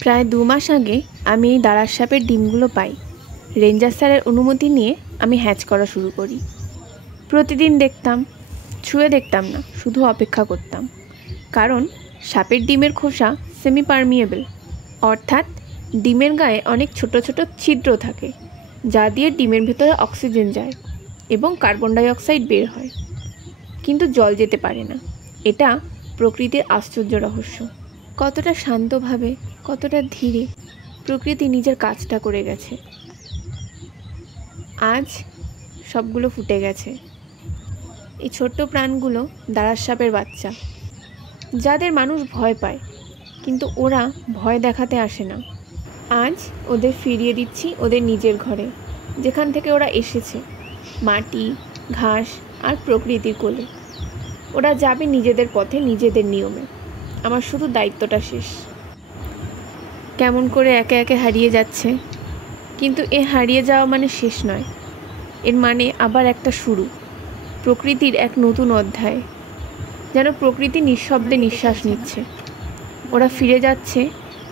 প্রায় 2 মাস আগে আমি এই দাঁড়ার সাপের ডিমগুলো পাই। রেঞ্জার স্যারের অনুমতি নিয়ে আমি হ্যাচ করা শুরু করি। প্রতিদিন দেখতাম, ছুঁয়ে দেখতাম না, শুধু অপেক্ষা করতাম। কারণ সাপের ডিমের খোসা সেমি পারমিয়েবল, অর্থাৎ ডিমের গায়ে অনেক ছোট ছোট ছিদ্র থাকে, যা দিয়ে ডিমের ভেতরে অক্সিজেন যায় এবং কার্বন ডাইঅক্সাইড বের হয়, কিন্তু জল যেতে পারে না। এটা প্রকৃতির আশ্চর্য রহস্য। কতটা শান্তভাবে, কতটা ধীরে প্রকৃতি নিজের কাজটা করে গেছে। আজ সবগুলো ফুটে গেছে। এই ছোট্ট প্রাণগুলো দাঁড়ার সাপের বাচ্চা, যাদের মানুষ ভয় পায়, কিন্তু ওরা ভয় দেখাতে আসে না। আজ ওদের ফিরিয়ে দিচ্ছি ওদের নিজের ঘরে, যেখান থেকে ওরা এসেছে, মাটি, ঘাস আর প্রকৃতির কোলে। ওরা যাবে নিজেদের পথে, নিজেদের নিয়মে। আমার শুধু দায়িত্বটা শেষ। কেমন করে একে একে হারিয়ে যাচ্ছে, কিন্তু এ হারিয়ে যাওয়া মানে শেষ নয়, এর মানে আবার একটা শুরু, প্রকৃতির এক নতুন অধ্যায়। যেন প্রকৃতি নিঃশব্দে নিঃশ্বাস নিচ্ছে। ওরা ফিরে যাচ্ছে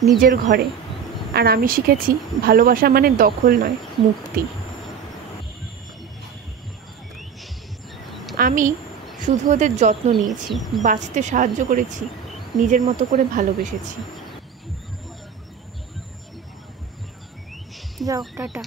নিজের ঘরে, আর আমি শিখেছি ভালোবাসা মানে দখল নয়, মুক্তি। আমি শুধু ওদের যত্ন নিয়েছি, বাঁচতে সাহায্য করেছি, নিজের মতো করে ভালোবেসেছি। যাও, টাটা।